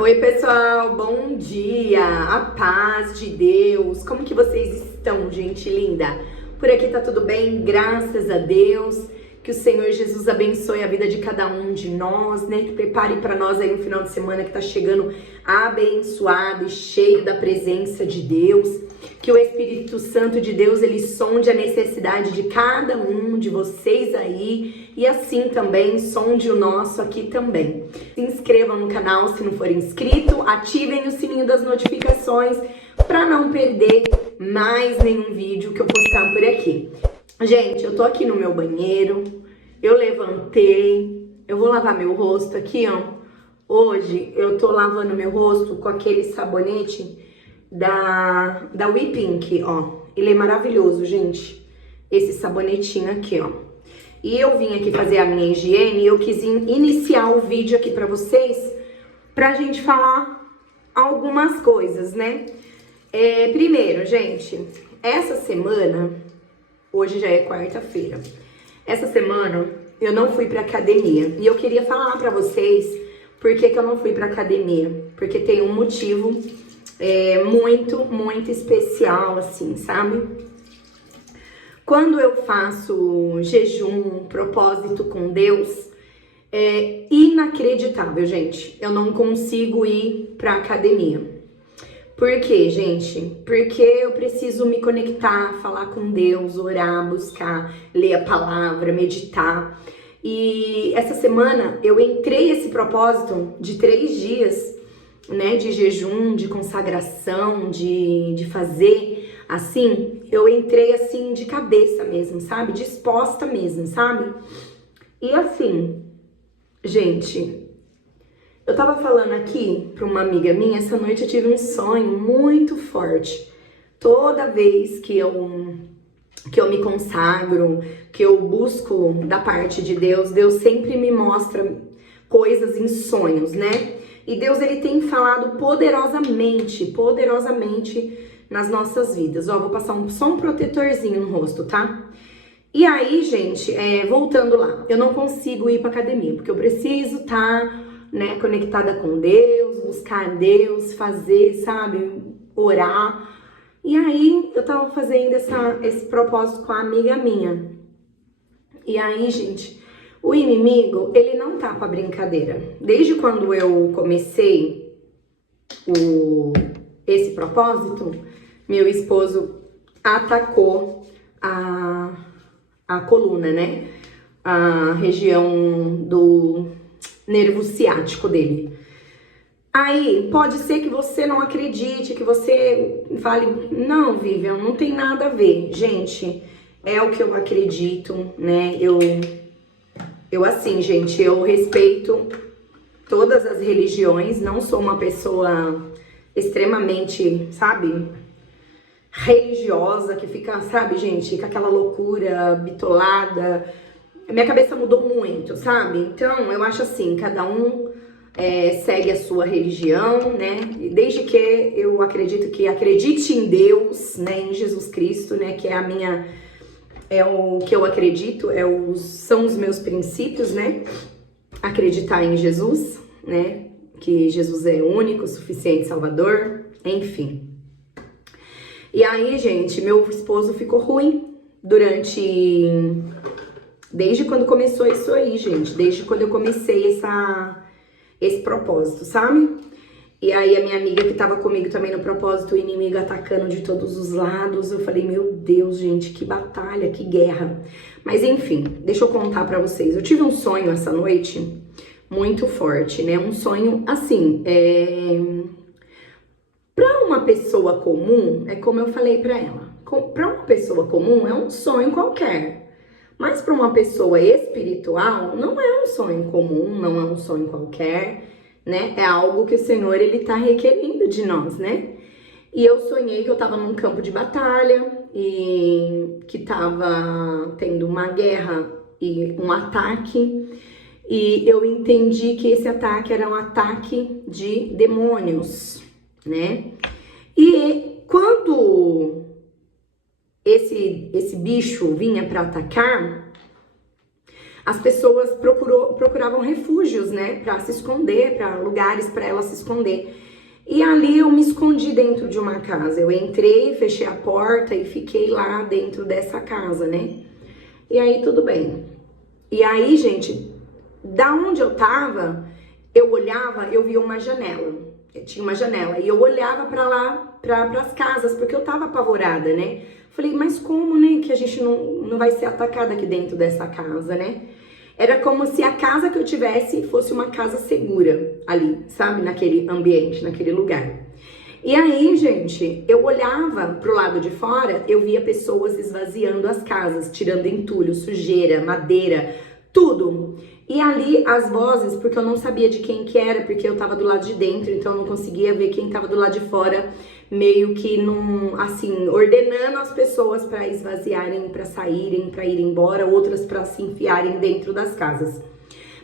Oi pessoal, bom dia, a paz de Deus, como que vocês estão, gente linda? Por aqui tá tudo bem, graças a Deus, que o Senhor Jesus abençoe a vida de cada um de nós, né? Que prepare para nós aí um final de semana que tá chegando abençoado e cheio da presença de Deus, que o Espírito Santo de Deus, ele sonde a necessidade de cada um de vocês aí e assim também sonde o nosso aqui também. Se inscrevam no canal se não for inscrito, ativem o sininho das notificações para não perder mais nenhum vídeo que eu postar por aqui. Gente, eu tô aqui no meu banheiro, eu levantei, eu vou lavar meu rosto aqui, ó. Hoje eu tô lavando meu rosto com aquele sabonete da We Pink, ó. Ele é maravilhoso, gente. Esse sabonetinho aqui, ó. E eu vim aqui fazer a minha higiene e eu quis iniciar o vídeo aqui pra vocês, pra gente falar algumas coisas, né? Primeiro, gente, essa semana, hoje já é quarta-feira, essa semana eu não fui pra academia. E eu queria falar pra vocês por que eu não fui pra academia. Porque tem um motivo muito especial, assim, sabe? Quando eu faço jejum, propósito com Deus, é inacreditável, gente. Eu não consigo ir pra academia. Por quê, gente? Porque eu preciso me conectar, falar com Deus, orar, buscar, ler a palavra, meditar. E essa semana eu entrei esse propósito de 3 dias, né, de jejum, de consagração, de fazer assim, eu entrei assim de cabeça mesmo, sabe? Disposta mesmo, sabe? E assim, gente, eu tava falando aqui pra uma amiga minha, essa noite eu tive um sonho muito forte. Toda vez que eu me consagro, que eu busco da parte de Deus, Deus sempre me mostra coisas em sonhos, né? E Deus, ele tem falado poderosamente nas nossas vidas. Ó, vou passar só um protetorzinho no rosto, tá? E aí, gente, voltando lá, eu não consigo ir pra academia, porque eu preciso estar, né, conectada com Deus, buscar Deus, fazer, sabe, orar. E aí, eu tava fazendo esse propósito com a amiga minha. E aí, gente, o inimigo, ele não tá pra brincadeira. Desde quando eu comecei esse propósito, meu esposo atacou a coluna, né? A região do nervo ciático dele. Aí, pode ser que você não acredite, que você fale, não, Vivian, não tem nada a ver. Gente, é o que eu acredito, né? Eu assim, gente, eu respeito todas as religiões, não sou uma pessoa extremamente, sabe, religiosa, que fica, sabe, gente, com aquela loucura bitolada. Minha cabeça mudou muito, sabe? Então, eu acho assim, cada um segue a sua religião, né? E desde que eu acredite em Deus, né? Em Jesus Cristo, né? Que é o que eu acredito, são os meus princípios, né? Acreditar em Jesus, né? Que Jesus é único, suficiente, salvador, enfim. E aí, gente, meu esposo ficou ruim desde quando começou isso aí, gente. Desde quando eu comecei esse propósito, sabe? E aí a minha amiga que tava comigo também no propósito, o inimigo atacando de todos os lados. Eu falei, meu Deus, gente, que batalha, que guerra. Mas enfim, deixa eu contar pra vocês. Eu tive um sonho essa noite muito forte, né? Um sonho assim, pra uma pessoa comum, é como eu falei pra ela. Pra uma pessoa comum é um sonho qualquer. Mas para uma pessoa espiritual, não é um sonho comum, não é um sonho qualquer, né? É algo que o Senhor, ele tá requerendo de nós, né? E eu sonhei que eu tava num campo de batalha e que tava tendo uma guerra e um ataque. E eu entendi que esse ataque era um ataque de demônios, né? E quando esse bicho vinha para atacar, as pessoas procuravam refúgios, né, para se esconder, para lugares para ela se esconder. E ali eu me escondi dentro de uma casa. Eu entrei, fechei a porta e fiquei lá dentro dessa casa, né? E aí tudo bem. E aí, gente, da onde eu tava, eu olhava, eu via uma janela. Tinha uma janela e eu olhava para lá, para as casas, porque eu tava apavorada, né? Falei, mas como, né, que a gente não vai ser atacada aqui dentro dessa casa, né? Era como se a casa que eu tivesse fosse uma casa segura ali, sabe? Naquele ambiente, naquele lugar. E aí, gente, eu olhava pro lado de fora, eu via pessoas esvaziando as casas, tirando entulho, sujeira, madeira, tudo. E ali as vozes, porque eu não sabia de quem que era, porque eu tava do lado de dentro, então eu não conseguia ver quem tava do lado de fora, meio que assim, ordenando as pessoas para esvaziarem, para saírem, para ir embora, outras para se enfiarem dentro das casas.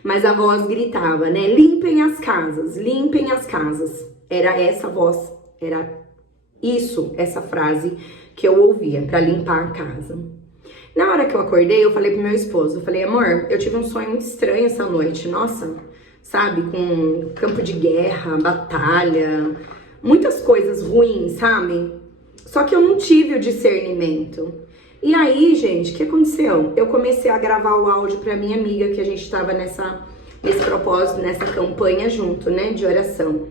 Mas a voz gritava, né? Limpem as casas, limpem as casas. Era essa voz, era isso, essa frase que eu ouvia para limpar a casa. Na hora que eu acordei, eu falei pro meu esposo, eu falei, amor, eu tive um sonho muito estranho essa noite, nossa, sabe, com campo de guerra, batalha, muitas coisas ruins, sabe? Só que eu não tive o discernimento. E aí, gente, o que aconteceu? Eu comecei a gravar o áudio pra minha amiga, que a gente tava nesse propósito, nessa campanha junto, né, de oração.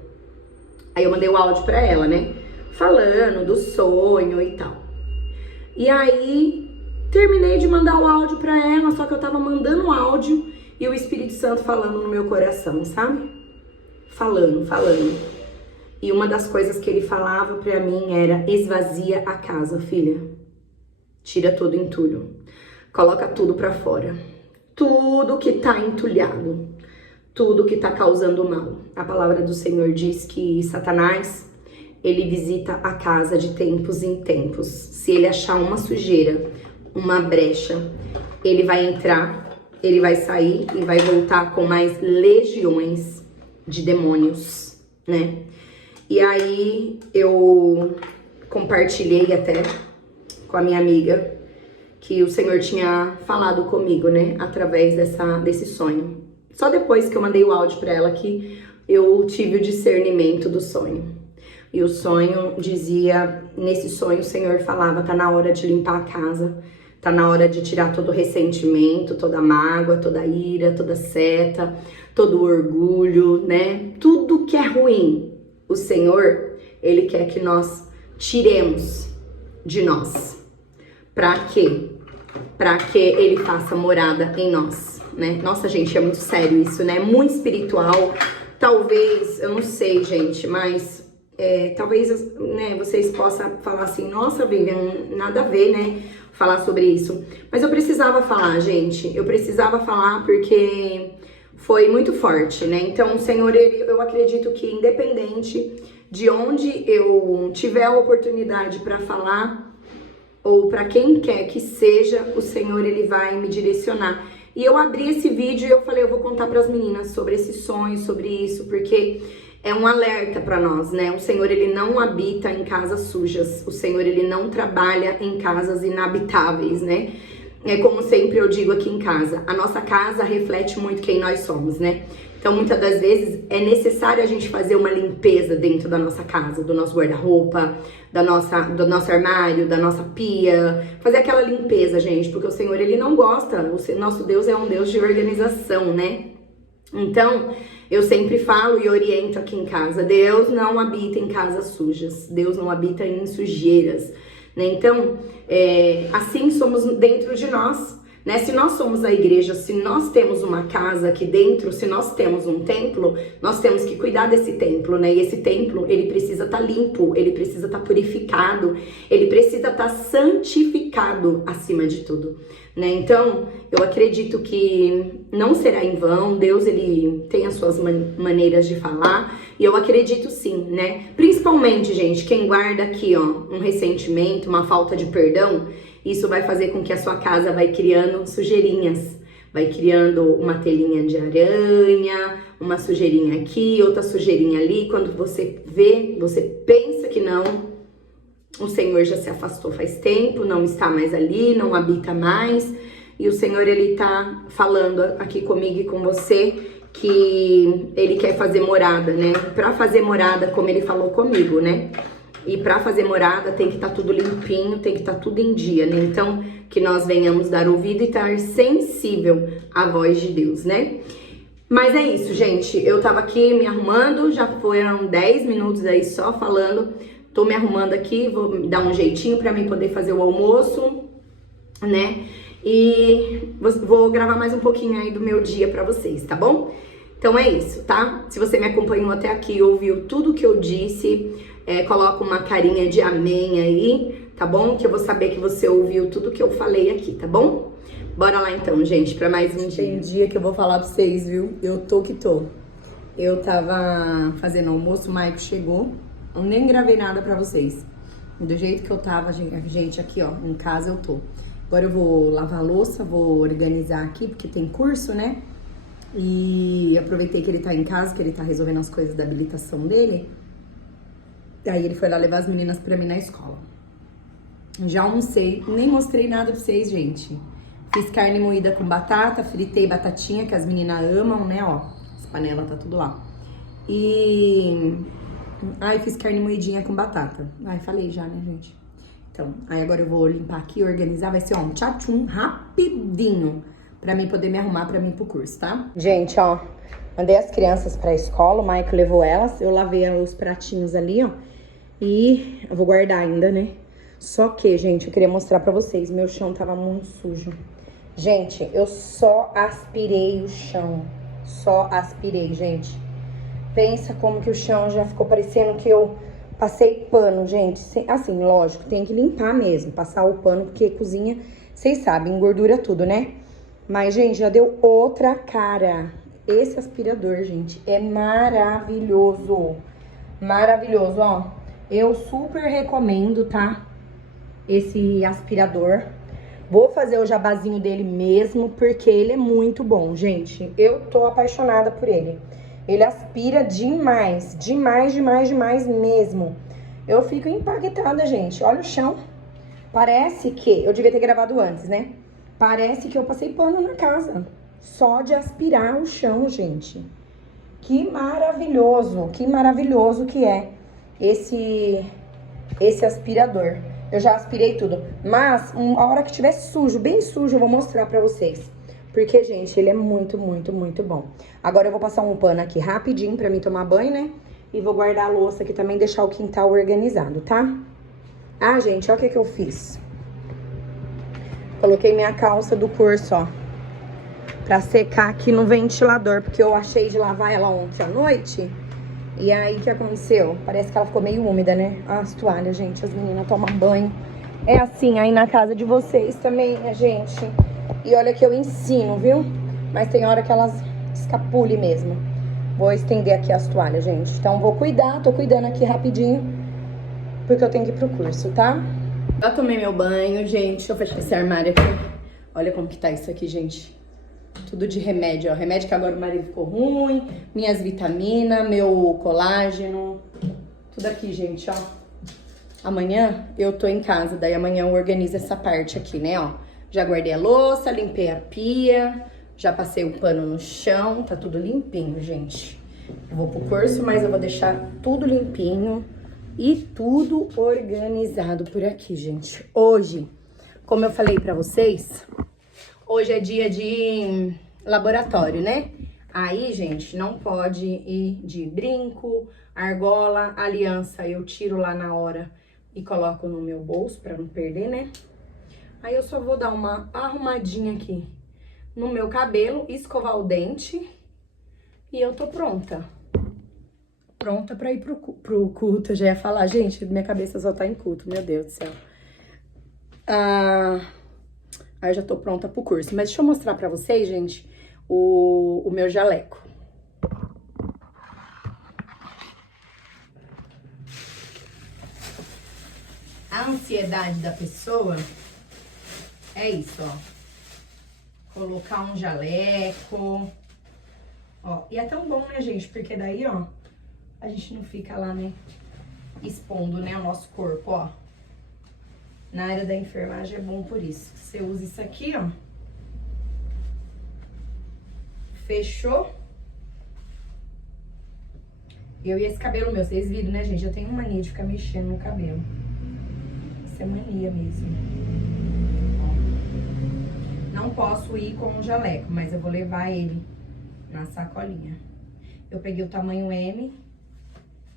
Aí eu mandei o áudio pra ela, né, falando do sonho e tal. E aí terminei de mandar o áudio pra ela, só que eu tava mandando o áudio e o Espírito Santo falando no meu coração, sabe? Falando. E uma das coisas que ele falava pra mim era: esvazia a casa, filha. Tira todo o entulho. Coloca tudo pra fora. Tudo que tá entulhado. Tudo que tá causando mal. A palavra do Senhor diz que Satanás, ele visita a casa de tempos em tempos. Se ele achar uma sujeira, uma brecha, ele vai entrar, ele vai sair e vai voltar com mais legiões de demônios, né? E aí eu compartilhei até com a minha amiga que o Senhor tinha falado comigo, né? Através desse sonho. Só depois que eu mandei o áudio para ela que eu tive o discernimento do sonho. E o sonho dizia, nesse sonho o Senhor falava, tá na hora de limpar a casa, tá na hora de tirar todo o ressentimento, toda a mágoa, toda a ira, toda a seta, todo o orgulho, né? Tudo que é ruim, o Senhor, Ele quer que nós tiremos de nós. Pra quê? Pra que Ele faça morada em nós, né? Nossa, gente, é muito sério isso, né? Muito espiritual. Talvez, eu não sei, gente, mas talvez, né, vocês possam falar assim, nossa, Vivian, nada a ver, né, falar sobre isso. Mas eu precisava falar, gente, eu precisava falar porque foi muito forte, né? Então, o Senhor, eu acredito que independente de onde eu tiver a oportunidade para falar, ou para quem quer que seja, o Senhor, Ele vai me direcionar. E eu abri esse vídeo e eu falei, eu vou contar para as meninas sobre esse sonho, sobre isso, porque é um alerta para nós, né? O Senhor, Ele não habita em casas sujas. O Senhor, Ele não trabalha em casas inabitáveis, né? É como sempre eu digo aqui em casa, a nossa casa reflete muito quem nós somos, né? Então, muitas das vezes, é necessário a gente fazer uma limpeza dentro da nossa casa, do nosso guarda-roupa, do nosso armário, da nossa pia. Fazer aquela limpeza, gente, porque o Senhor, Ele não gosta. O nosso Deus é um Deus de organização, né? Então, eu sempre falo e oriento aqui em casa, Deus não habita em casas sujas, Deus não habita em sujeiras, né? Então, assim somos dentro de nós, né? Se nós somos a igreja, se nós temos uma casa aqui dentro, se nós temos um templo, nós temos que cuidar desse templo, né? E esse templo, ele precisa estar limpo, ele precisa estar purificado, ele precisa estar santificado acima de tudo, né? Então, eu acredito que não será em vão, Deus, Ele tem as suas maneiras de falar, e eu acredito sim, né? Principalmente, gente, quem guarda aqui, ó, um ressentimento, uma falta de perdão, isso vai fazer com que a sua casa vai criando sujeirinhas, vai criando uma telinha de aranha, uma sujeirinha aqui, outra sujeirinha ali. Quando você vê, você pensa que não, o Senhor já se afastou faz tempo, não está mais ali, não habita mais. E o Senhor, Ele tá falando aqui comigo e com você que Ele quer fazer morada, né? Pra fazer morada, como Ele falou comigo, né? E pra fazer morada tem que estar tudo limpinho, tem que estar tudo em dia, né? Então, que nós venhamos dar ouvido e estar sensível à voz de Deus, né? Mas é isso, gente. Eu tava aqui me arrumando, já foram 10 minutos aí só falando. Tô me arrumando aqui, vou dar um jeitinho pra mim poder fazer o almoço, né? E vou gravar mais um pouquinho aí do meu dia pra vocês, tá bom? Então é isso, tá? Se você me acompanhou até aqui, ouviu tudo que eu disse, coloca uma carinha de amém aí, tá bom? Que eu vou saber que você ouviu tudo que eu falei aqui, tá bom? Bora lá então, gente, pra mais um dia. Tem dia que eu vou falar pra vocês, viu? Eu tô que tô. Eu tava fazendo almoço, o Maico chegou, eu nem gravei nada pra vocês. Do jeito que eu tava, gente, aqui ó, em casa eu tô. Agora eu vou lavar a louça, vou organizar aqui, porque tem curso, né? E aproveitei que ele tá em casa, que ele tá resolvendo as coisas da habilitação dele. Daí ele foi lá levar as meninas pra mim na escola. Já almocei, nem mostrei nada pra vocês, gente. Fiz carne moída com batata, fritei batatinha, que as meninas amam, né, ó. As panelas tá tudo lá. E... Ai, fiz carne moidinha com batata. Ai, falei já, né, gente? Então, aí agora eu vou limpar aqui, organizar. Vai ser, ó, um tchá-tchum rapidinho. Pra mim poder me arrumar pra mim pro curso, tá? Gente, ó, mandei as crianças pra escola, o Maico levou elas. Eu lavei os pratinhos ali, ó. E eu vou guardar ainda, né? Só que, gente, eu queria mostrar pra vocês. Meu chão tava muito sujo. Gente, eu só aspirei o chão. Só aspirei, gente. Pensa como que o chão já ficou parecendo que eu passei pano, gente. Assim, lógico, tem que limpar mesmo. Passar o pano, porque cozinha, vocês sabem, engordura tudo, né? Mas, gente, já deu outra cara. Esse aspirador, gente, é maravilhoso. Maravilhoso, ó. Eu super recomendo, tá? Esse aspirador. Vou fazer o jabazinho dele mesmo, porque ele é muito bom, gente. Eu tô apaixonada por ele. Ele aspira demais, demais, demais, demais mesmo. Eu fico impactada, gente. Olha o chão. Parece que... Eu devia ter gravado antes, né? Parece que eu passei pano na casa. Só de aspirar o chão, gente. Que maravilhoso que é esse aspirador. Eu já aspirei tudo. Mas, a hora que tiver sujo, bem sujo, eu vou mostrar pra vocês. Porque, gente, ele é muito, muito, muito bom. Agora eu vou passar um pano aqui rapidinho pra mim tomar banho, né? E vou guardar a louça aqui também, deixar o quintal organizado, tá? Ah, gente, olha o que eu fiz. Coloquei minha calça do curso, ó. Pra secar aqui no ventilador. Porque eu achei de lavar ela ontem à noite. E aí, o que aconteceu? Parece que ela ficou meio úmida, né? As toalhas, gente, as meninas tomam banho. É assim aí na casa de vocês também, né, gente? E olha que eu ensino, viu? Mas tem hora que elas escapulem mesmo. Vou estender aqui as toalhas, gente. Então, vou cuidar, tô cuidando aqui rapidinho. Porque eu tenho que ir pro curso, tá? Já tomei meu banho, gente. Deixa eu fechar esse armário aqui. Olha como que tá isso aqui, gente. Tudo de remédio, ó. Remédio que agora o marido ficou ruim. Minhas vitaminas, meu colágeno. Tudo aqui, gente, ó. Amanhã eu tô em casa, daí amanhã eu organizo essa parte aqui, né, ó. Já guardei a louça, limpei a pia, já passei o pano no chão, tá tudo limpinho, gente. Eu vou pro curso, mas eu vou deixar tudo limpinho e tudo organizado por aqui, gente. Hoje, como eu falei pra vocês... Hoje é dia de laboratório, né? Aí, gente, não pode ir de brinco, argola, aliança. Eu tiro lá na hora e coloco no meu bolso pra não perder, né? Aí eu só vou dar uma arrumadinha aqui no meu cabelo, escovar o dente e eu tô pronta. Pronta pra ir pro culto. Eu já ia falar, gente, minha cabeça só tá em culto, meu Deus do céu. Aí eu já tô pronta pro curso. Mas deixa eu mostrar pra vocês, gente, o meu jaleco. A ansiedade da pessoa é isso, ó. Colocar um jaleco. Ó, e é tão bom, né, gente? Porque daí, ó, a gente não fica lá, né, expondo, né, o nosso corpo, ó. Na área da enfermagem é bom por isso. Você usa isso aqui, ó. Fechou? Eu e esse cabelo meu, vocês viram, né, gente? Eu tenho mania de ficar mexendo no cabelo. Isso é mania mesmo. Ó. Não posso ir com um jaleco, mas eu vou levar ele na sacolinha. Eu peguei o tamanho M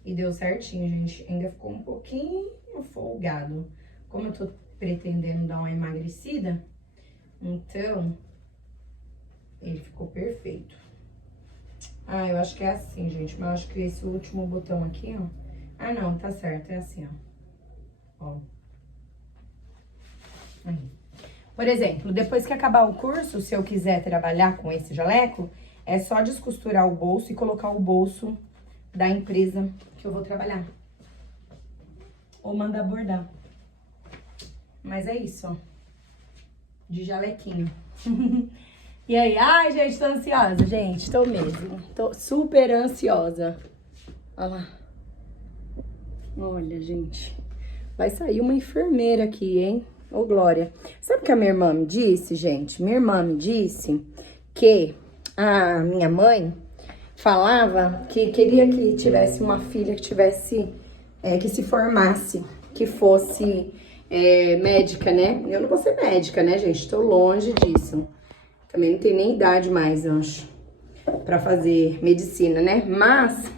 e deu certinho, gente. Ainda ficou um pouquinho folgado. Como eu tô pretendendo dar uma emagrecida, então ele ficou perfeito. Ah, eu acho que é assim, gente. Mas eu acho que esse último botão aqui, ó. Ah, não, tá certo. É assim, ó. Ó. Aí. Por exemplo, depois que acabar o curso, se eu quiser trabalhar com esse jaleco, é só descosturar o bolso e colocar o bolso da empresa que eu vou trabalhar. Ou mandar bordar. Mas é isso, ó. De jalequinho. E aí? Ai, gente, tô ansiosa, gente. Tô mesmo. Tô super ansiosa. Olha lá. Olha, gente. Vai sair uma enfermeira aqui, hein? Ô, Glória. Sabe o que a minha irmã me disse, gente? Minha irmã me disse que a minha mãe falava que queria que tivesse uma filha que tivesse... que se formasse, que fosse médica, né? Eu não vou ser médica, né, gente? Tô longe disso. Também não tem nem idade mais, eu acho, pra fazer medicina, né? Mas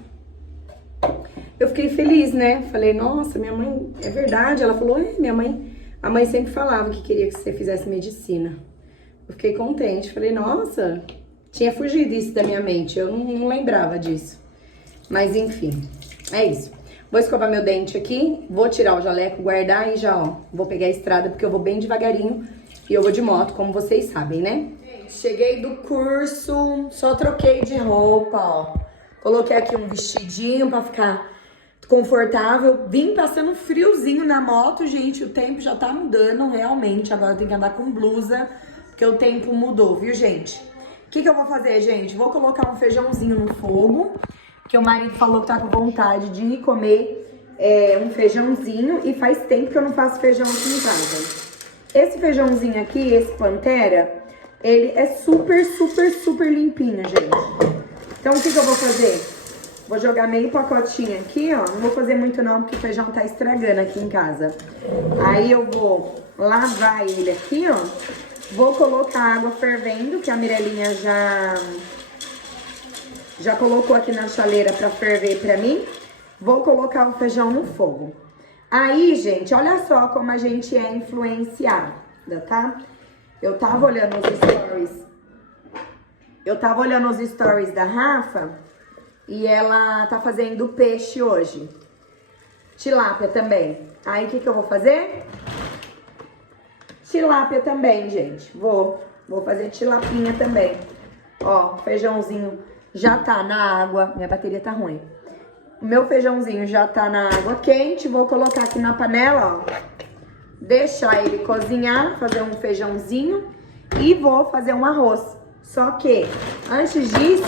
eu fiquei feliz, né? Falei, nossa, minha mãe, é verdade. Ela falou, minha mãe, a mãe sempre falava que queria que você fizesse medicina. Eu fiquei contente, falei, nossa, tinha fugido isso da minha mente, eu não lembrava disso. Mas enfim, é isso. Vou escovar meu dente aqui, vou tirar o jaleco, guardar e já, ó, vou pegar a estrada porque eu vou bem devagarinho e eu vou de moto, como vocês sabem, né? Cheguei do curso, só troquei de roupa, ó. Coloquei aqui um vestidinho pra ficar confortável. Vim passando friozinho na moto, gente. O tempo já tá mudando, realmente. Agora eu tenho que andar com blusa, porque o tempo mudou, viu, gente? O que eu vou fazer, gente? Vou colocar um feijãozinho no fogo, que o marido falou que tá com vontade de comer um feijãozinho. E faz tempo que eu não faço feijão aqui em casa. Esse feijãozinho aqui, esse Pantera... ele é super, super, super limpinho, gente. Então, o que eu vou fazer? Vou jogar meio pacotinho aqui, ó. Não vou fazer muito não, porque o feijão tá estragando aqui em casa. Aí eu vou lavar ele aqui, ó. Vou colocar água fervendo, que a Mirelinha já colocou aqui na chaleira pra ferver pra mim. Vou colocar o feijão no fogo. Aí, gente, olha só como a gente é influenciada, tá? Eu tava olhando os stories da Rafa e ela tá fazendo peixe hoje. Tilápia também. Aí, o que eu vou fazer? Tilápia também, gente. Vou fazer tilapinha também. Ó, feijãozinho já tá na água. Minha bateria tá ruim. O meu feijãozinho já tá na água quente. Vou colocar aqui na panela, ó. Deixar ele cozinhar, fazer um feijãozinho e vou fazer um arroz. Só que, antes disso,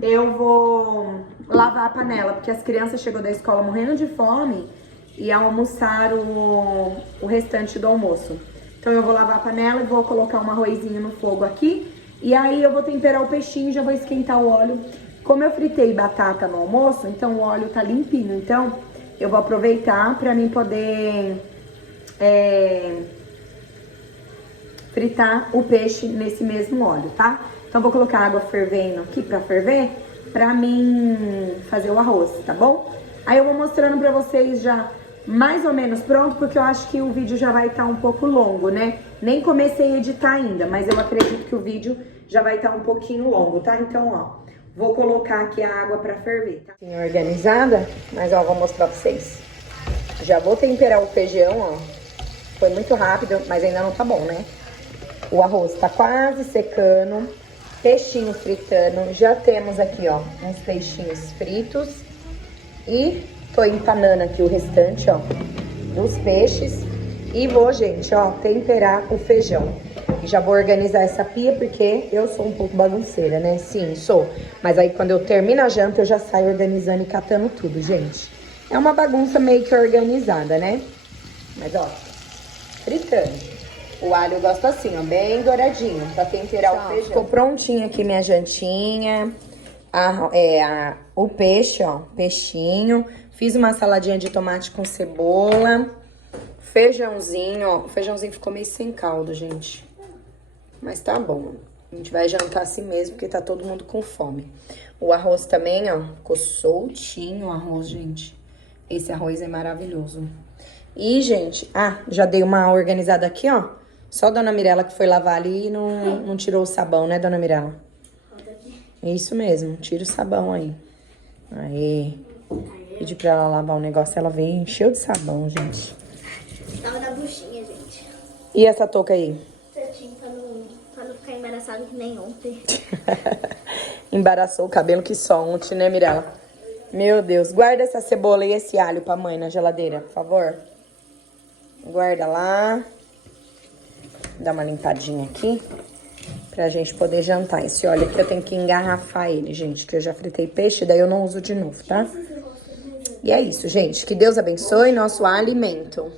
eu vou lavar a panela, porque as crianças chegou da escola morrendo de fome e almoçaram o restante do almoço. Então, eu vou lavar a panela e vou colocar um arrozinho no fogo aqui. E aí, eu vou temperar o peixinho e já vou esquentar o óleo. Como eu fritei batata no almoço, então o óleo tá limpinho. Então, eu vou aproveitar pra mim poder... fritar o peixe nesse mesmo óleo, tá? Então, vou colocar água fervendo aqui pra ferver, pra mim fazer o arroz, tá bom? Aí eu vou mostrando pra vocês já mais ou menos pronto, porque eu acho que o vídeo já vai estar um pouco longo, né? Nem comecei a editar ainda, mas eu acredito que o vídeo já vai estar um pouquinho longo, tá? Então, ó, vou colocar aqui a água pra ferver, tá? Organizada, mas ó, vou mostrar pra vocês. Já vou temperar o feijão, ó. Foi muito rápido, mas ainda não tá bom, né? O arroz tá quase secando, peixinho fritando. Já temos aqui, ó, uns peixinhos fritos. E tô empanando aqui o restante, ó, dos peixes. E vou, gente, ó, temperar o feijão. E já vou organizar essa pia, porque eu sou um pouco bagunceira, né? Sim, sou. Mas aí, quando eu termino a janta, eu já saio organizando e catando tudo, gente. É uma bagunça meio que organizada, né? Mas, ó, fritando. O alho eu gosto assim, ó, bem douradinho, pra temperar o feijão. Ficou prontinha aqui minha jantinha. O peixe, ó, peixinho. Fiz uma saladinha de tomate com cebola. Feijãozinho, ó. O feijãozinho ficou meio sem caldo, gente. Mas tá bom. A gente vai jantar assim mesmo, porque tá todo mundo com fome. O arroz também, ó, ficou soltinho o arroz, gente. Esse arroz é maravilhoso. E, gente, já dei uma organizada aqui, ó. Só a Dona Mirella que foi lavar ali e não tirou o sabão, né, Dona Mirella? Isso mesmo, tira o sabão aí. Aí. Pedi pra ela lavar o negócio, ela veio e encheu de sabão, gente. Tava na buchinha, gente. E essa touca aí? Certinho, pra não ficar embaraçado que nem ontem. Embaraçou o cabelo que só ontem, né, Mirella? Meu Deus, guarda essa cebola e esse alho pra mãe na geladeira, por favor. Guarda lá. Dá uma limpadinha aqui. Pra gente poder jantar. Esse óleo aqui eu tenho que engarrafar ele, gente. Que eu já fritei peixe, daí eu não uso de novo, tá? E é isso, gente. Que Deus abençoe nosso alimento.